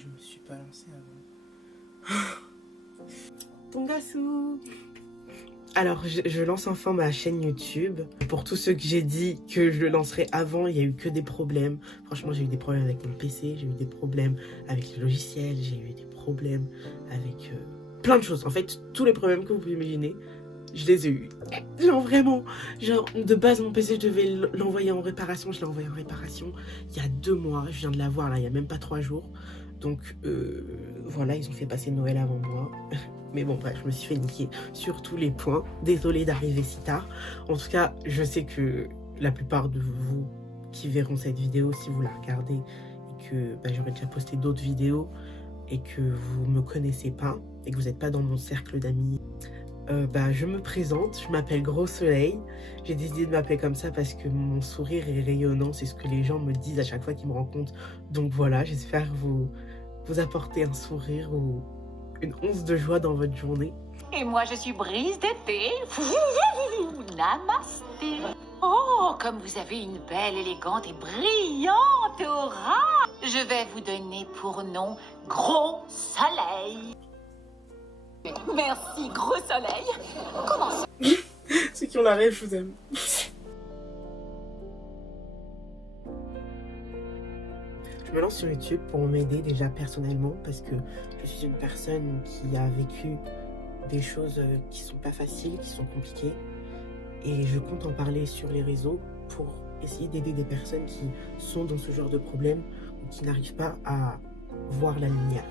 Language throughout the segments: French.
je me suis pas lancée avant. Tongasu. Alors, je lance enfin ma chaîne YouTube. Pour tous ceux que j'ai dit que je le lancerais avant, il n'y a eu que des problèmes. Franchement, j'ai eu des problèmes avec mon PC, j'ai eu des problèmes avec le logiciel, j'ai eu des problèmes avec plein de choses. En fait, tous les problèmes que vous pouvez imaginer, je les ai eus. Genre vraiment, genre de base mon PC je devais l'envoyer en réparation, je l'ai envoyé en réparation il y a 2 mois, je viens de l'avoir là, il y a même pas 3 jours. Donc voilà, ils ont fait passer Noël avant moi. Mais bon bref, je me suis fait niquer sur tous les points. Désolée d'arriver si tard. En tout cas, je sais que la plupart de vous qui verront cette vidéo, si vous la regardez, et que j'aurais déjà posté d'autres vidéos, et que vous me connaissez pas, et que vous n'êtes pas dans mon cercle d'amis, je me présente, je m'appelle Gros Soleil. J'ai décidé de m'appeler comme ça parce que mon sourire est rayonnant, c'est ce que les gens me disent à chaque fois qu'ils me rencontrent. Donc voilà, j'espère vous apporter un sourire ou une once de joie dans votre journée. Et moi, je suis Brise d'été. Namasté. Oh, comme vous avez une belle, élégante et brillante aura. Je vais vous donner pour nom Gros Soleil. Merci, Gros Soleil. Commençons. Ceux qui ont la rêve, je vous aime. Je me lance sur YouTube pour m'aider déjà personnellement parce que je suis une personne qui a vécu des choses qui sont pas faciles, qui sont compliquées. Et je compte en parler sur les réseaux pour essayer d'aider des personnes qui sont dans ce genre de problème ou qui n'arrivent pas à voir la lumière.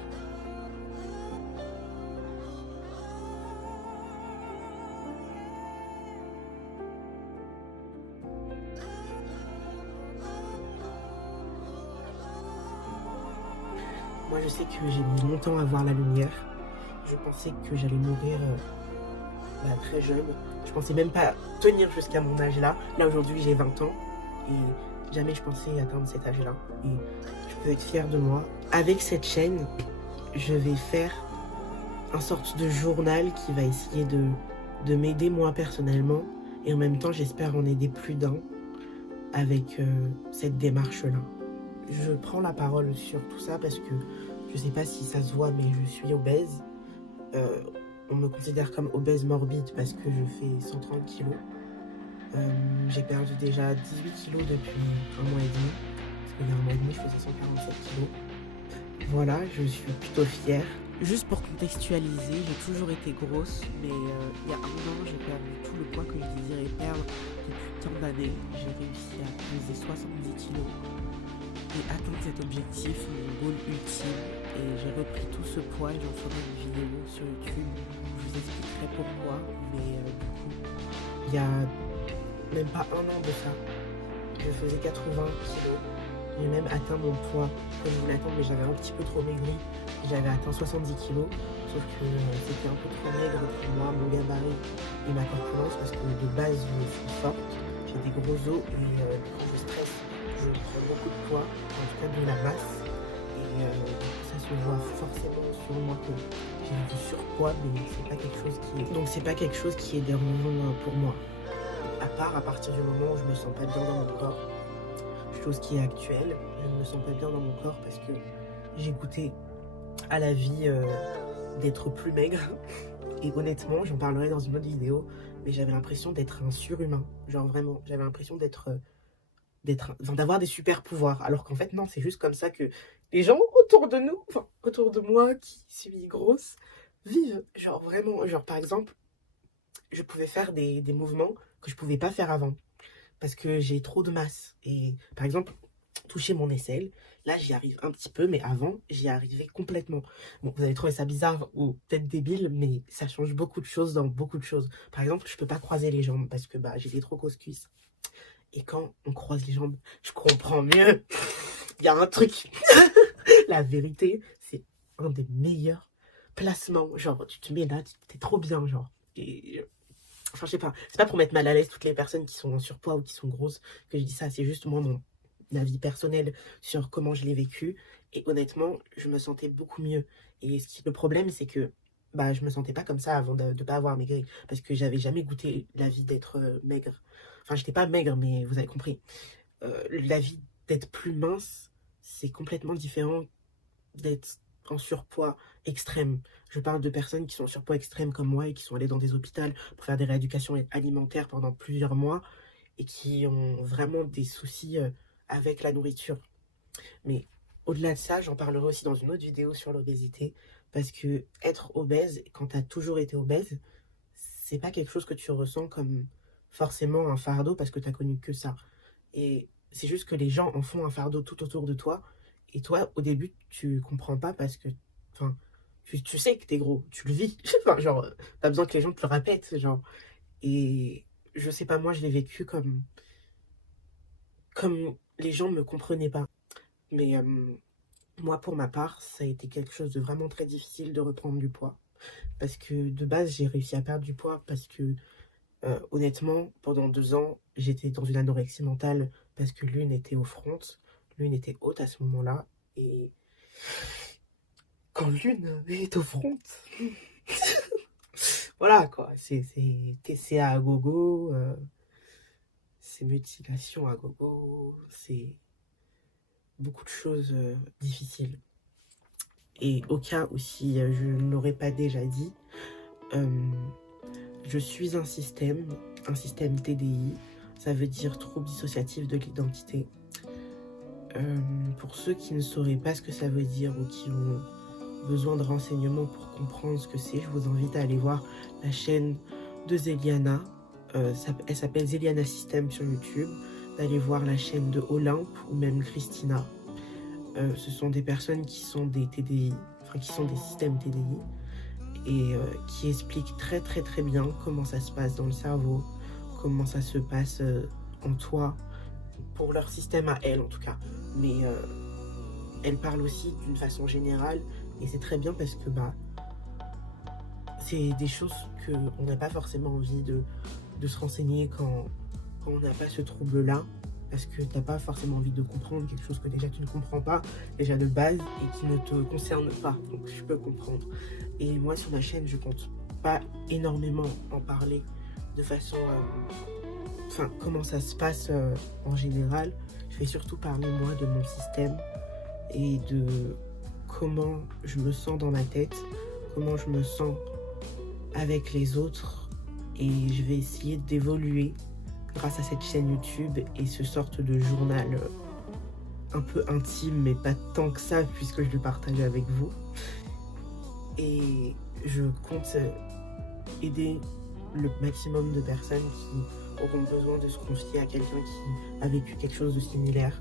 Moi, je sais que j'ai mis longtemps à voir la lumière. Je pensais que j'allais mourir très jeune. Je pensais même pas tenir jusqu'à mon âge là. Là, aujourd'hui, j'ai 20 ans. Et jamais je pensais atteindre cet âge-là. Et je peux être fière de moi. Avec cette chaîne, je vais faire une sorte de journal qui va essayer de m'aider moi personnellement. Et en même temps, j'espère en aider plus d'un avec cette démarche-là. Je prends la parole sur tout ça parce que je sais pas si ça se voit, mais je suis obèse. On me considère comme obèse morbide parce que je fais 130 kilos. J'ai perdu déjà 18 kilos depuis 1 mois et demi. Parce qu'il y a 1 mois et demi, je faisais 147 kilos. Voilà, je suis plutôt fière. Juste pour contextualiser, j'ai toujours été grosse, mais il y a 1 an, j'ai perdu tout le poids que je désirais perdre depuis tant d'années. J'ai réussi à peser 70 kilos et atteindre cet objectif, mon goal ultime. Et j'ai repris tout ce poids et j'en ferai une vidéo sur YouTube. Je vous expliquerai pourquoi, mais du coup, il y a même pas 1 an de ça, je faisais 80 kilos. J'ai même atteint mon poids que je voulais atteindre, mais j'avais un petit peu trop maigri. J'avais atteint 70 kilos, sauf que c'était un peu trop maigre pour moi, mon gabarit et ma corpulence, parce que de base, je suis forte, j'ai des gros os et quand je stresse, je prends beaucoup de poids, en tout cas de la masse. Et ça se voit forcément sur moi que j'ai du surpoids, mais c'est pas quelque chose qui est... Donc c'est pas quelque chose qui est dérangeant pour moi. À partir du moment où je me sens pas bien dans mon corps, chose qui est actuelle, je ne me sens pas bien dans mon corps parce que j'ai goûté à la vie d'être plus maigre. Et honnêtement, j'en parlerai dans une autre vidéo, mais j'avais l'impression d'être un surhumain. Genre vraiment, j'avais l'impression d'avoir des super pouvoirs. Alors qu'en fait, non, c'est juste comme ça que les gens autour de nous, enfin, autour de moi qui suis grosse, vivent. Genre vraiment, genre par exemple, je pouvais faire des mouvements que je pouvais pas faire avant. Parce que j'ai trop de masse. Et par exemple, toucher mon aisselle, là j'y arrive un petit peu, mais avant j'y arrivais complètement. Bon, vous allez trouver ça bizarre ou peut-être débile, mais ça change beaucoup de choses dans beaucoup de choses. Par exemple, je peux pas croiser les jambes parce que j'ai des trop grosses cuisses. Et quand on croise les jambes, je comprends mieux. Il y a un truc. La vérité, c'est un des meilleurs placements. Genre, tu te mets là, t'es trop bien, genre. Et enfin, je sais pas, c'est pas pour mettre mal à l'aise toutes les personnes qui sont en surpoids ou qui sont grosses que je dis ça, c'est juste moi, mon avis personnel sur comment je l'ai vécu. Et honnêtement, je me sentais beaucoup mieux. Et le problème, c'est que je me sentais pas comme ça avant de pas avoir maigri. Parce que j'avais jamais goûté la vie d'être maigre. Enfin, j'étais pas maigre, mais vous avez compris. La vie d'être plus mince, c'est complètement différent d'être en surpoids extrême. Je parle de personnes qui sont en surpoids extrême comme moi et qui sont allées dans des hôpitaux pour faire des rééducations alimentaires pendant plusieurs mois et qui ont vraiment des soucis avec la nourriture. Mais au-delà de ça, j'en parlerai aussi dans une autre vidéo sur l'obésité parce que être obèse, quand tu as toujours été obèse, c'est pas quelque chose que tu ressens comme forcément un fardeau parce que tu as connu que ça. Et c'est juste que les gens en font un fardeau tout autour de toi. Et toi, au début, tu comprends pas parce que, enfin, tu sais que t'es gros, tu le vis. Enfin, genre, t'as besoin que les gens te le répètent, genre. Et je sais pas, moi, je l'ai vécu comme les gens me comprenaient pas. Mais moi, pour ma part, ça a été quelque chose de vraiment très difficile de reprendre du poids. Parce que de base, j'ai réussi à perdre du poids parce que, honnêtement, pendant 2 ans, j'étais dans une anorexie mentale parce que l'une était au front, l'une était haute à ce moment-là. Et quand l'une est au front, voilà quoi, c'est TCA à gogo, c'est mutilation à gogo, c'est beaucoup de choses difficiles. Et au cas où si je ne l'aurais pas déjà dit, je suis un système TDI, ça veut dire trouble dissociatif de l'identité. Pour ceux qui ne sauraient pas ce que ça veut dire ou qui ont besoin de renseignements pour comprendre ce que c'est, je vous invite à aller voir la chaîne de Zeliana. Elle s'appelle Zeliana System sur YouTube. D'aller voir la chaîne de Olympe ou même Christina. Ce sont des personnes qui sont des TDI, enfin qui sont des systèmes TDI et qui expliquent très très très bien comment ça se passe dans le cerveau, comment ça se passe en toi, pour leur système à elles en tout cas. Mais elles parlent aussi d'une façon générale et c'est très bien parce que c'est des choses qu'on n'a pas forcément envie de se renseigner quand on n'a pas ce trouble-là. Parce que tu n'as pas forcément envie de comprendre quelque chose que déjà tu ne comprends pas, déjà de base, et qui ne te concerne pas. Donc je peux comprendre. Et moi sur ma chaîne, je compte pas énormément en parler de façon... Enfin, comment ça se passe en général. Je vais surtout parler moi de mon système et de comment je me sens dans ma tête, comment je me sens avec les autres. Et je vais essayer d'évoluer grâce à cette chaîne YouTube et ce sorte de journal un peu intime, mais pas tant que ça, puisque je le partage avec vous. Et je compte aider le maximum de personnes qui auront besoin de se confier à quelqu'un qui a vécu quelque chose de similaire,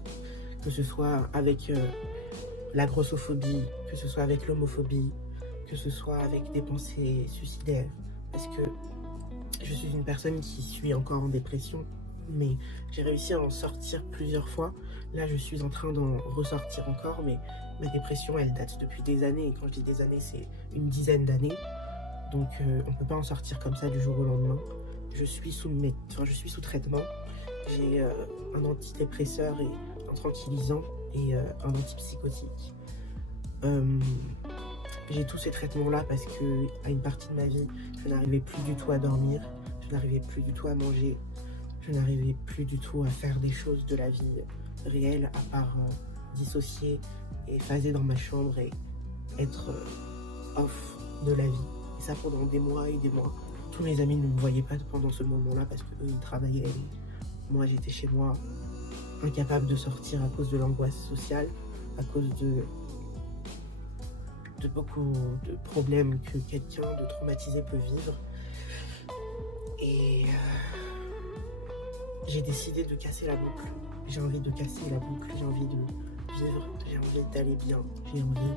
que ce soit avec la grossophobie, que ce soit avec l'homophobie, que ce soit avec des pensées suicidaires. Parce que je suis une personne qui suis encore en dépression, mais j'ai réussi à en sortir plusieurs fois. Là, je suis en train d'en ressortir encore, mais ma dépression, elle date depuis des années. Et quand je dis des années, c'est une dizaine d'années. Donc, on ne peut pas en sortir comme ça du jour au lendemain. Je suis sous traitement. J'ai un antidépresseur et un tranquillisant et un antipsychotique. J'ai tous ces traitements-là parce qu'à une partie de ma vie, je n'arrivais plus du tout à dormir, je n'arrivais plus du tout à manger, je n'arrivais plus du tout à faire des choses de la vie réelle à part dissocier et phaser dans ma chambre et être off de la vie. Et ça pendant des mois et des mois. Tous mes amis ne me voyaient pas pendant ce moment-là parce qu'eux, ils travaillaient. Et moi, j'étais chez moi, incapable de sortir à cause de l'angoisse sociale, à cause de beaucoup de problèmes que quelqu'un de traumatisé peut vivre. Et j'ai décidé de casser la boucle. J'ai envie de casser la boucle, j'ai envie de vivre, j'ai envie d'aller bien, j'ai envie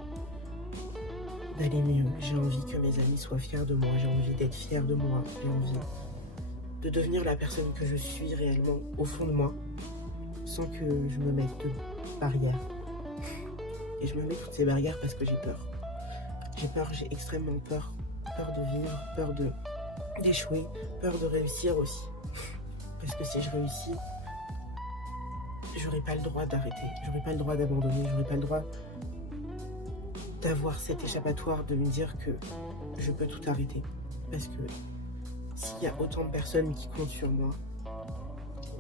d'aller mieux, j'ai envie que mes amis soient fiers de moi, j'ai envie d'être fier de moi, j'ai envie de devenir la personne que je suis réellement au fond de moi, sans que je me mette de barrières. Et je me mets toutes ces barrières parce que j'ai peur. J'ai peur, j'ai extrêmement peur. Peur de vivre, peur d'échouer, peur de réussir aussi. Parce que si je réussis, j'aurai pas le droit d'arrêter, j'aurai pas le droit d'abandonner, j'aurai pas le droit d'avoir cet échappatoire de me dire que je peux tout arrêter. Parce que s'il y a autant de personnes qui comptent sur moi,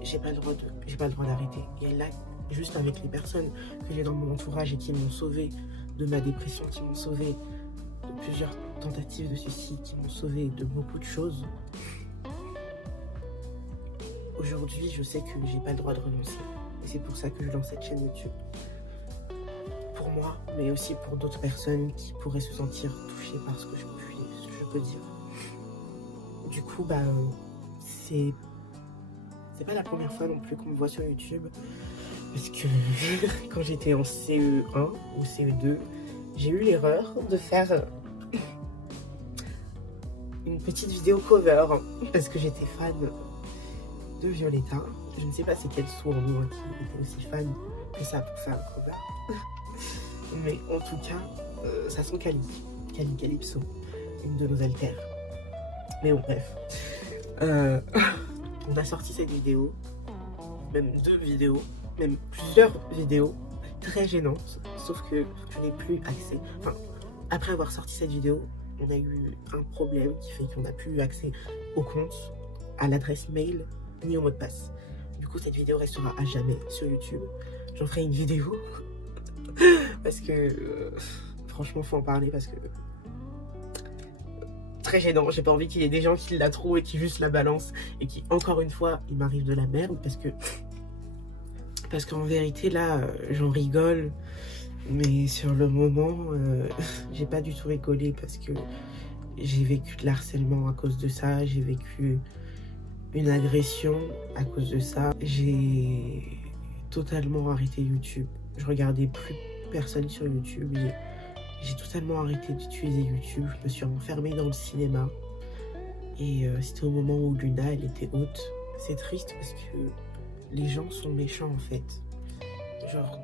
j'ai pas le droit d'arrêter. Et là, juste avec les personnes que j'ai dans mon entourage et qui m'ont sauvé de ma dépression, qui m'ont sauvé de plusieurs tentatives de suicide, qui m'ont sauvé de beaucoup de choses. Aujourd'hui, je sais que j'ai pas le droit de renoncer. Et c'est pour ça que je lance cette chaîne YouTube. Pour moi, mais aussi pour d'autres personnes qui pourraient se sentir touchées par ce que je peux dire. Du coup, c'est pas la première fois non plus qu'on me voit sur YouTube. Parce que quand j'étais en CE1 ou CE2, j'ai eu l'erreur de faire une petite vidéo cover. Parce que j'étais fan de Violetta. Je ne sais pas c'est quel sourd moi qui était aussi fan que ça pour faire un cover. Mais en tout cas, ça sent Cali Calypso, une de nos altères. Mais bon, bref. On a sorti cette vidéo, même 2 vidéos, même plusieurs vidéos très gênantes, sauf que je n'ai plus accès. Enfin, après avoir sorti cette vidéo, on a eu un problème qui fait qu'on n'a plus eu accès au compte, à l'adresse mail, ni au mot de passe. Du coup, cette vidéo restera à jamais sur YouTube. J'en ferai une vidéo parce que franchement, faut en parler parce que très gênant. J'ai pas envie qu'il y ait des gens qui la trouvent et qui juste la balancent et qui, encore une fois, il m'arrive de la merde parce qu'en vérité, là, j'en rigole. Mais sur le moment, j'ai pas du tout rigolé parce que j'ai vécu de l'harcèlement à cause de ça. J'ai vécu une agression à cause de ça. J'ai totalement arrêté YouTube. Je regardais plus personne sur YouTube. J'ai totalement arrêté d'utiliser YouTube. Je me suis enfermée dans le cinéma. Et c'était au moment où Luna, elle était haute. C'est triste parce que les gens sont méchants en fait. Genre,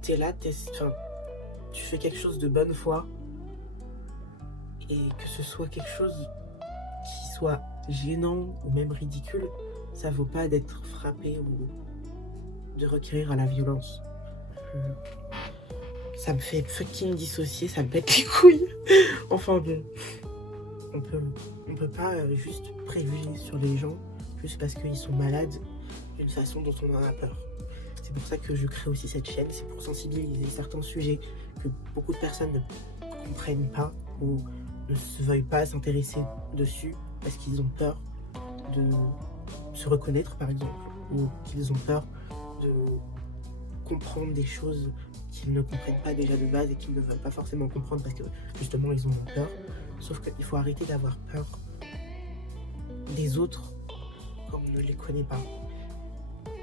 t'es là, tu fais quelque chose de bonne foi. Et que ce soit quelque chose qui soit gênant ou même ridicule, ça vaut pas d'être frappé ou de requérir à la violence. Ça me fait fucking dissocier, ça me pète les couilles. Enfin bon, on peut pas juste préjuger sur les gens juste parce qu'ils sont malades d'une façon dont on en a peur. C'est pour ça que je crée aussi cette chaîne, c'est pour sensibiliser certains sujets que beaucoup de personnes ne comprennent pas ou ne se veuillent pas s'intéresser dessus parce qu'ils ont peur de se reconnaître par exemple, ou qu'ils ont peur de comprendre des choses qu'ils ne comprennent pas déjà de base et qu'ils ne veulent pas forcément comprendre parce que justement ils en ont peur. Sauf qu'il faut arrêter d'avoir peur des autres quand on ne les connaît pas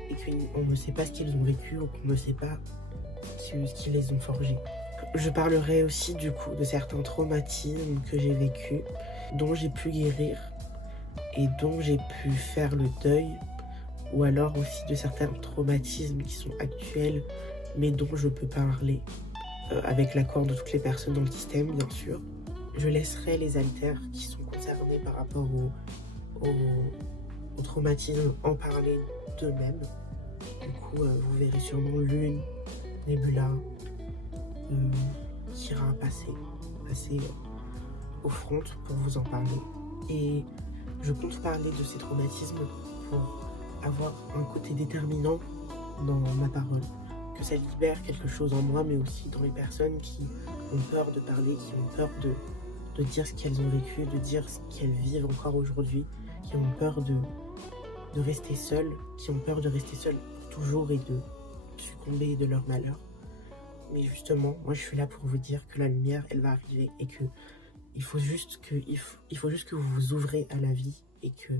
et qu'on ne sait pas ce qu'ils ont vécu ou qu'on ne sait pas ce qui les ont forgés. Je parlerai aussi du coup de certains traumatismes que j'ai vécus, dont j'ai pu guérir et dont j'ai pu faire le deuil, ou alors aussi de certains traumatismes qui sont actuels mais dont je peux parler avec l'accord de toutes les personnes dans le système bien sûr. Je laisserai les altères qui sont concernés par rapport au traumatisme en parler d'eux-mêmes. Du coup vous verrez sûrement Lune, Nebula, Kira passer au front pour vous en parler. Et je compte parler de ces traumatismes pour avoir un côté déterminant dans ma parole, que ça libère quelque chose en moi, mais aussi dans les personnes qui ont peur de parler, qui ont peur de dire ce qu'elles ont vécu, de dire ce qu'elles vivent encore aujourd'hui, qui ont peur de rester seules, qui ont peur de rester seules pour toujours et de succomber de leur malheur. Mais justement, moi je suis là pour vous dire que la lumière, elle va arriver et que il faut juste que vous vous ouvrez à la vie et que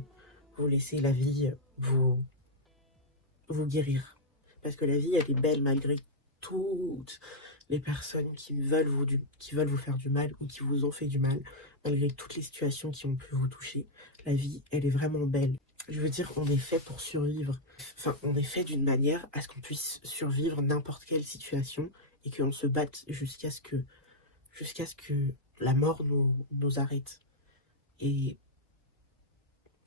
vous laissez la vie vous guérir. Parce que la vie, elle est belle malgré toutes les personnes qui veulent vous faire du mal ou qui vous ont fait du mal, malgré toutes les situations qui ont pu vous toucher. La vie, elle est vraiment belle. Je veux dire, on est fait pour survivre. Enfin, on est fait d'une manière à ce qu'on puisse survivre n'importe quelle situation et qu'on se batte jusqu'à ce que la mort nous arrête. Et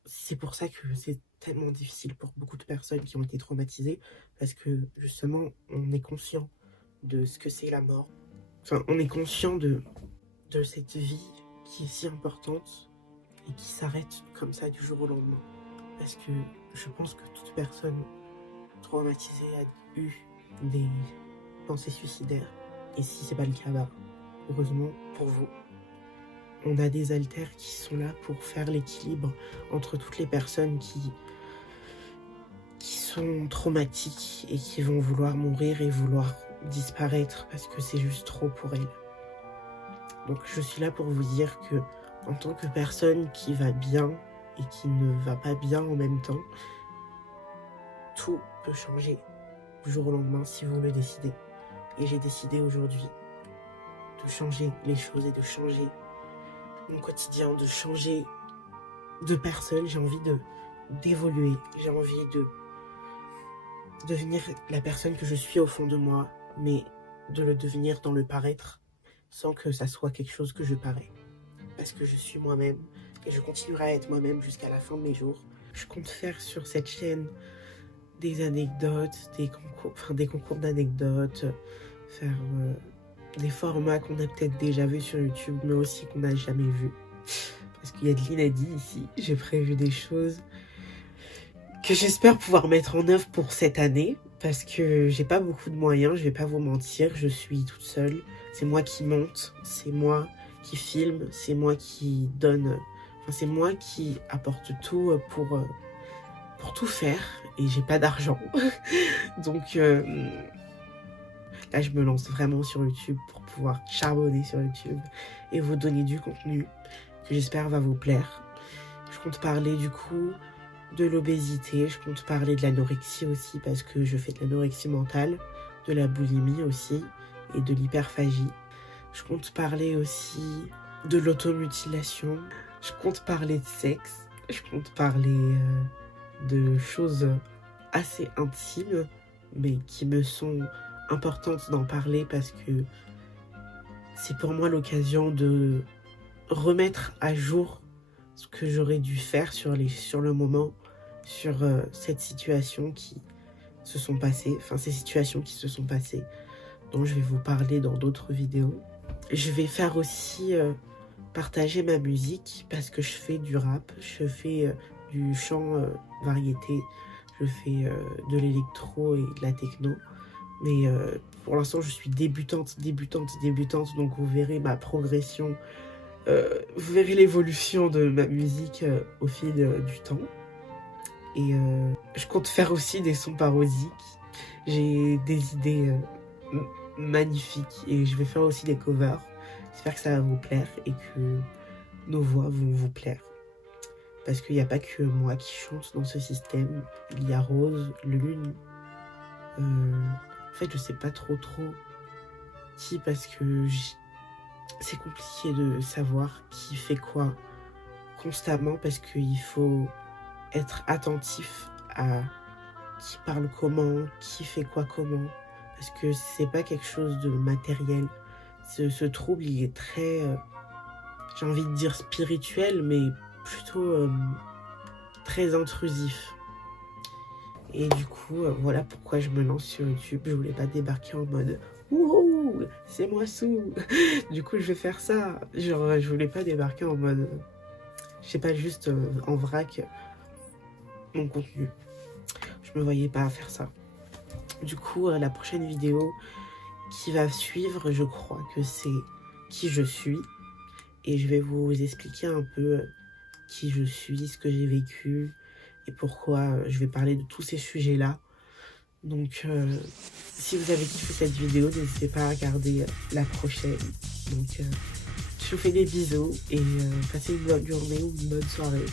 c'est pour ça que c'est tellement difficile pour beaucoup de personnes qui ont été traumatisées, parce que justement, on est conscient de ce que c'est la mort. Enfin, on est conscient de cette vie qui est si importante et qui s'arrête comme ça du jour au lendemain. Parce que je pense que toute personne traumatisée a eu des pensées suicidaires. Et si c'est pas le cas, bah, heureusement pour vous. On a des haltères qui sont là pour faire l'équilibre entre toutes les personnes qui sont traumatiques et qui vont vouloir mourir et vouloir disparaître parce que c'est juste trop pour elles. Donc je suis là pour vous dire que en tant que personne qui va bien et qui ne va pas bien en même temps, tout peut changer du jour au lendemain si vous le décidez. Et j'ai décidé aujourd'hui de changer les choses et de changer mon quotidien, de changer de personne. J'ai envie d'évoluer, j'ai envie de devenir la personne que je suis au fond de moi, mais de le devenir dans le paraître sans que ça soit quelque chose que je parais. Parce que je suis moi-même et je continuerai à être moi-même jusqu'à la fin de mes jours. Je compte faire sur cette chaîne des anecdotes, des concours d'anecdotes, faire des formats qu'on a peut-être déjà vus sur YouTube, mais aussi qu'on n'a jamais vus. Parce qu'il y a de l'inédit ici. J'ai prévu des choses que j'espère pouvoir mettre en œuvre pour cette année, parce que j'ai pas beaucoup de moyens, je vais pas vous mentir, je suis toute seule. C'est moi qui monte, c'est moi qui filme, c'est moi qui donne, enfin c'est moi qui apporte tout pour tout faire, et j'ai pas d'argent. Donc là je me lance vraiment sur YouTube pour pouvoir charbonner sur YouTube et vous donner du contenu que j'espère va vous plaire. Je compte parler du coup de l'obésité, je compte parler de l'anorexie aussi parce que je fais de l'anorexie mentale, de la boulimie aussi et de l'hyperphagie. Je compte parler aussi de l'automutilation, je compte parler de sexe, je compte parler de choses assez intimes mais qui me sont importantes d'en parler parce que c'est pour moi l'occasion de remettre à jour ce que j'aurais dû faire sur le moment, sur cette situation qui se sont passées, enfin ces situations qui se sont passées, dont je vais vous parler dans d'autres vidéos. Je vais faire aussi partager ma musique parce que je fais du rap, je fais du chant variété, je fais de l'électro et de la techno. Mais pour l'instant, je suis débutante, donc vous verrez ma progression. Vous verrez l'évolution de ma musique au fil du temps. Et je compte faire aussi des sons parodiques. J'ai des idées magnifiques et je vais faire aussi des covers. J'espère que ça va vous plaire et que nos voix vont vous plaire. Parce qu'il n'y a pas que moi qui chante dans ce système. Il y a Rose, Lune. En fait, je sais pas trop qui parce que c'est compliqué de savoir qui fait quoi constamment parce qu'il faut être attentif à qui parle comment, qui fait quoi comment, parce que c'est pas quelque chose de matériel. Ce trouble, il est très, j'ai envie de dire spirituel, mais plutôt très intrusif. Et du coup, voilà pourquoi je me lance sur YouTube. Je voulais pas débarquer en mode wouhou, c'est moi Sou. Du coup, je vais faire ça. Genre, je voulais pas débarquer en mode, je sais pas, juste en vrac mon contenu. Je me voyais pas faire ça. Du coup, la prochaine vidéo qui va suivre, je crois que c'est qui je suis. Et je vais vous expliquer un peu qui je suis, ce que j'ai vécu et pourquoi je vais parler de tous ces sujets-là. Donc, si vous avez kiffé cette vidéo, n'hésitez pas à regarder la prochaine. Donc, je vous fais des bisous et passez une bonne journée ou une bonne soirée.